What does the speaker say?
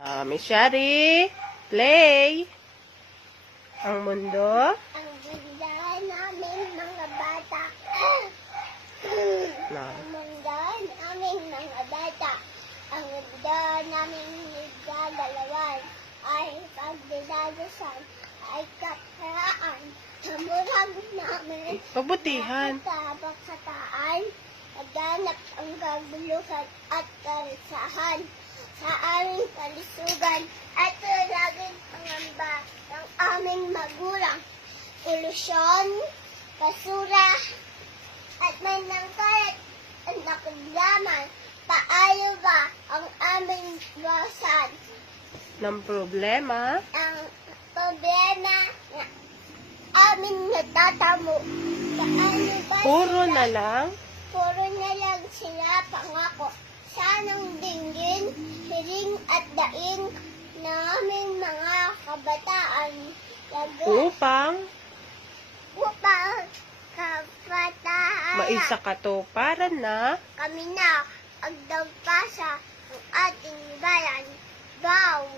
Miss Shari, play. Ang mundo. Ang ganda namin mga bata. Na. Ang mundo namin mga bata. Ang ganda namin nagdadalawan. Ay pagdadasal. Ay kaparaan. Samurag namin. Pagbutihan. Tabak sa taan. Nagganap ang kaguluhan at karisahan. Sa aming kalisugan at laging pangamba ng aming magulang. Polusyon, basura, at may nangkalat ang nakaglaman. Paano ba ang aming bawasan? Ng problema. Ang problema na aming natatamo. Paano ba Puro sila? na lang. Puro na lang sila pangako. Sanang dinggin, hiling at daing na aming mga kabataan. Upang Upang kabataan maisa katuparan na kami na agdagpasa ng ating bayan. Bow!